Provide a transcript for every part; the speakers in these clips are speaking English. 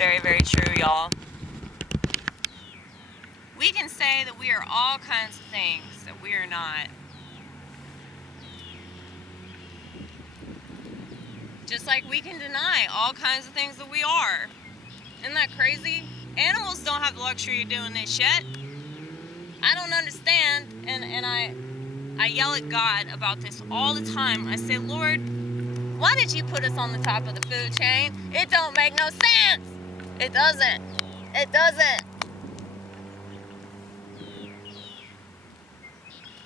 Very, very true, y'all. We can say that we are all kinds of things that we are not. Just like we can deny all kinds of things that we are. Isn't that crazy? Animals don't have the luxury of doing this shit. I don't understand, and I yell at God about this all the time. I say, Lord, why did you put us on the top of the food chain? It don't make no sense. It doesn't. It doesn't.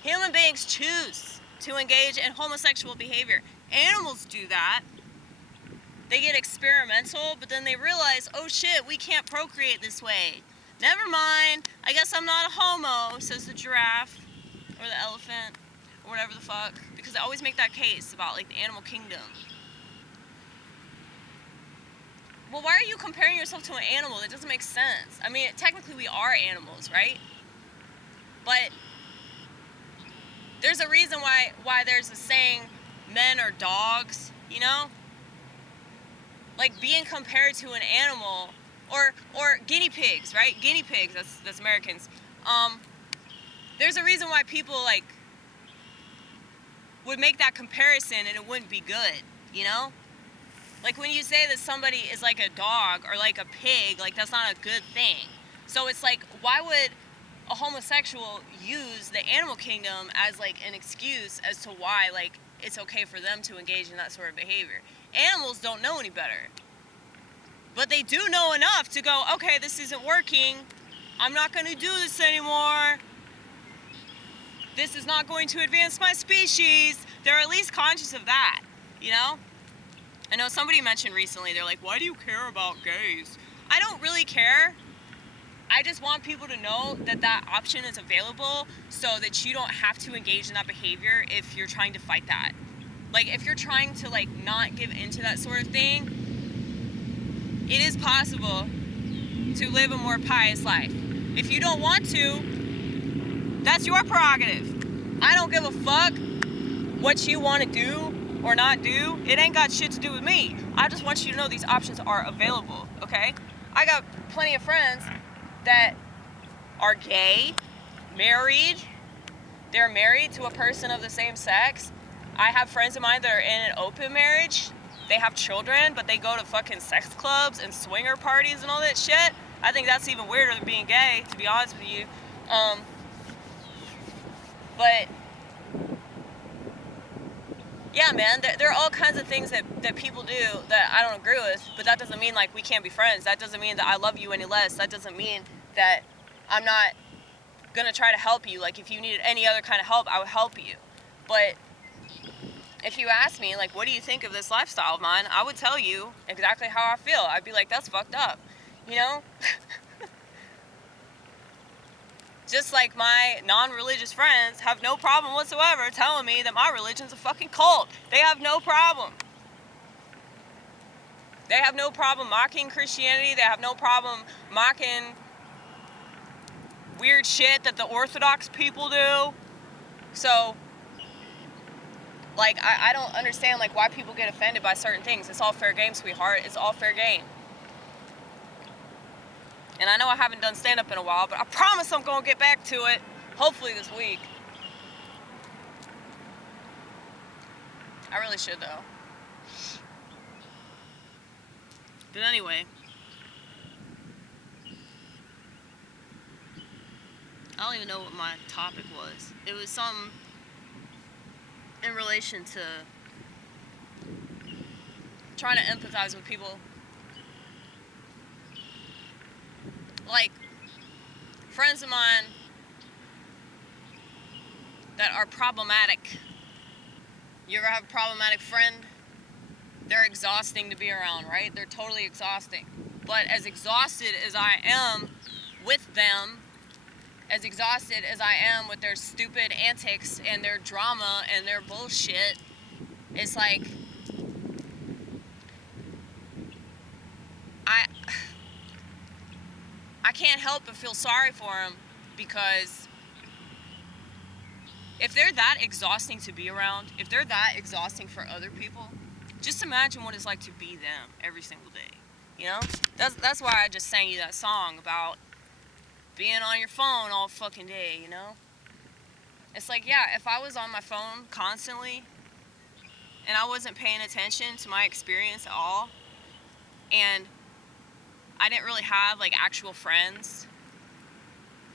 Human beings choose to engage in homosexual behavior. Animals do that. They get experimental, but then they realize, oh shit, we can't procreate this way. Never mind, I guess I'm not a homo, says the giraffe, or the elephant, or whatever the fuck. Because they always make that case about like the animal kingdom. Well, why are you comparing yourself to an animal? That doesn't make sense. I mean, technically we are animals, right? But there's a reason why there's a saying, men are dogs, you know? Like being compared to an animal, or guinea pigs, right? Guinea pigs, that's Americans. There's a reason why people like would make that comparison and it wouldn't be good, you know? Like when you say that somebody is like a dog or like a pig, like that's not a good thing. So it's like, why would a homosexual use the animal kingdom as like an excuse as to why like it's okay for them to engage in that sort of behavior? Animals don't know any better. But they do know enough to go, okay, this isn't working. I'm not going to do this anymore. This is not going to advance my species. They're at least conscious of that, you know? I know somebody mentioned recently, they're like, why do you care about gays? I don't really care. I just want people to know that that option is available so that you don't have to engage in that behavior if you're trying to fight that. Like, if you're trying to, like, not give into that sort of thing, it is possible to live a more pious life. If you don't want to, that's your prerogative. I don't give a fuck what you want to do or not do. It ain't got shit to do with me. I just want you to know these options are available, okay? I got plenty of friends that are gay, married. They're married to a person of the same sex. I have friends of mine that are in an open marriage. They have children, but they go to fucking sex clubs and swinger parties and all that shit. I think that's even weirder than being gay, to be honest with you. But yeah, man, there are all kinds of things that people do that I don't agree with, but that doesn't mean like we can't be friends. That doesn't mean that I love you any less. That doesn't mean that I'm not gonna try to help you. Like if you needed any other kind of help, I would help you. But if you ask me, like, what do you think of this lifestyle of mine? I would tell you exactly how I feel. I'd be like, that's fucked up, you know? Just like my non-religious friends have no problem whatsoever telling me that my religion's a fucking cult. They have no problem. They have no problem mocking Christianity. They have no problem mocking weird shit that the Orthodox people do. So, like, I don't understand, like, why people get offended by certain things. It's all fair game, sweetheart. It's all fair game. And I know I haven't done stand-up in a while, but I promise I'm going to get back to it. Hopefully this week. I really should, though. But anyway. I don't even know what my topic was. It was some in relation to trying to empathize with people. Like, friends of mine that are problematic. You ever have a problematic friend? They're exhausting to be around, right? They're totally exhausting. But as exhausted as I am with them, as exhausted as I am with their stupid antics and their drama and their bullshit, it's like, I can't help but feel sorry for them, because if they're that exhausting to be around, if they're that exhausting for other people, just imagine what it's like to be them every single day. You know? That's why I just sang you that song about being on your phone all fucking day, you know? It's like, yeah, if I was on my phone constantly and I wasn't paying attention to my experience at all, and I didn't really have like actual friends,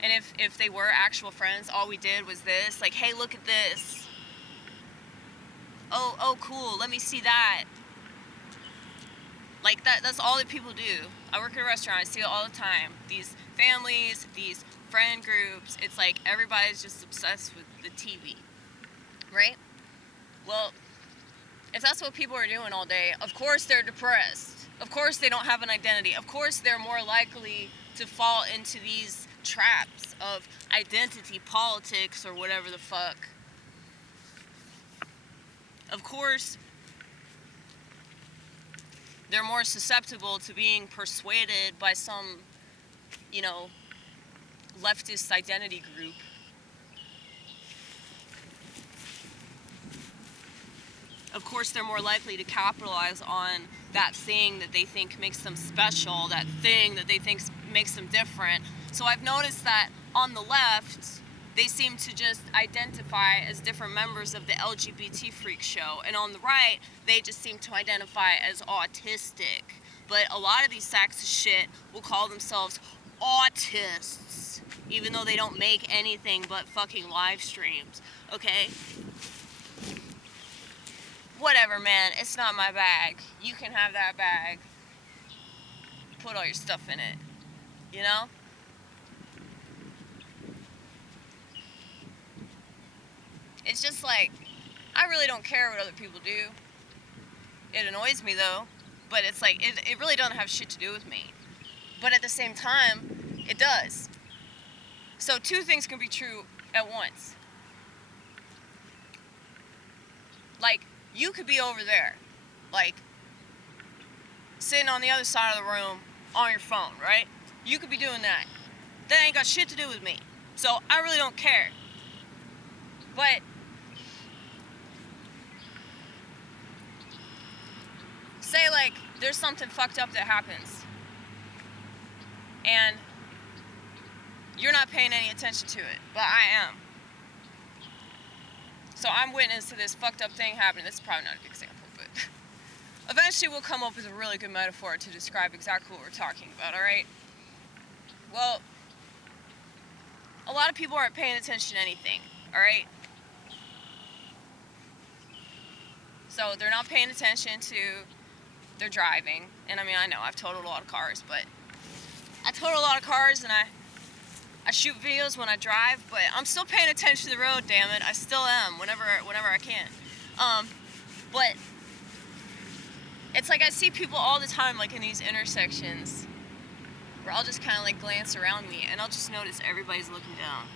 and if they were actual friends, all we did was this, like, hey, look at this. Oh, cool, let me see that. Like, that's all that people do. I work at a restaurant, I see it all the time. These families, these friend groups, it's like everybody's just obsessed with the TV, right? Well, if that's what people are doing all day, of course they're depressed. Of course they don't have an identity. Of course they're more likely to fall into these traps of identity politics or whatever the fuck. Of course, they're more susceptible to being persuaded by some, you know, leftist identity group. Of course, they're more likely to capitalize on that thing that they think makes them special, that thing that they think makes them different. So I've noticed that on the left, they seem to just identify as different members of the LGBT freak show. And on the right, they just seem to identify as autistic. But a lot of these sacks of shit will call themselves autists, even though they don't make anything but fucking live streams, okay? Whatever, man, it's not my bag. You can have that bag. Put all your stuff in it, you know? It's just like, I really don't care what other people do. It annoys me though, but it's like, it really doesn't have shit to do with me. But at the same time, it does. So two things can be true at once. Like, you could be over there, like, sitting on the other side of the room on your phone, right? You could be doing that. That ain't got shit to do with me. So I really don't care. But say, like, there's something fucked up that happens, and you're not paying any attention to it, but I am. So I'm witness to this fucked up thing happening. This is probably not a good example, but eventually we'll come up with a really good metaphor to describe exactly what we're talking about, alright? Well, a lot of people aren't paying attention to anything, alright? So they're not paying attention to their driving. And I mean, I know I've totaled a lot of cars, but I total a lot of cars and I shoot videos when I drive, but I'm still paying attention to the road, damn it. I still am, whenever I can. But it's like I see people all the time, like in these intersections, where I'll just kind of like glance around me and I'll just notice everybody's looking down.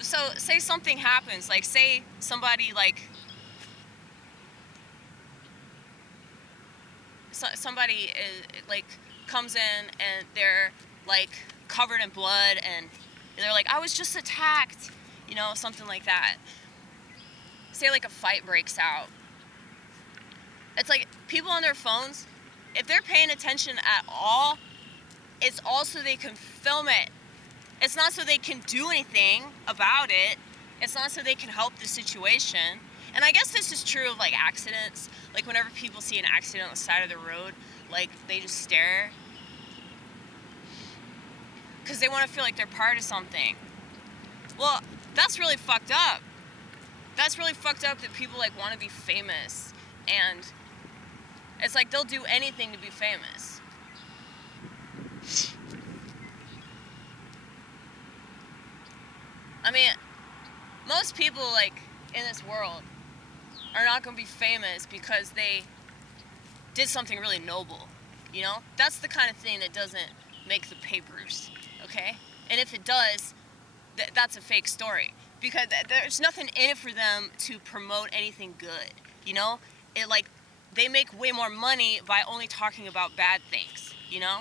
So say something happens, like say somebody like, somebody is, like, comes in and they're like covered in blood and they're like, I was just attacked, you know, something like that. Say like a fight breaks out. It's like people on their phones, if they're paying attention at all, it's also they can film it. It's not so they can do anything about it. It's not so they can help the situation. And I guess this is true of like accidents. Like whenever people see an accident on the side of the road, like they just stare. Because they want to feel like they're part of something. Well, that's really fucked up. That's really fucked up that people like want to be famous. And it's like they'll do anything to be famous. I mean, most people like in this world are not going to be famous because they did something really noble, you know? That's the kind of thing that doesn't make the papers, okay? And if it does, that's a fake story because there's nothing in it for them to promote anything good, you know? It like, they make way more money by only talking about bad things, you know?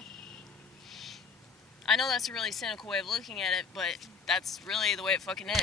I know that's a really cynical way of looking at it, but that's really the way it fucking is.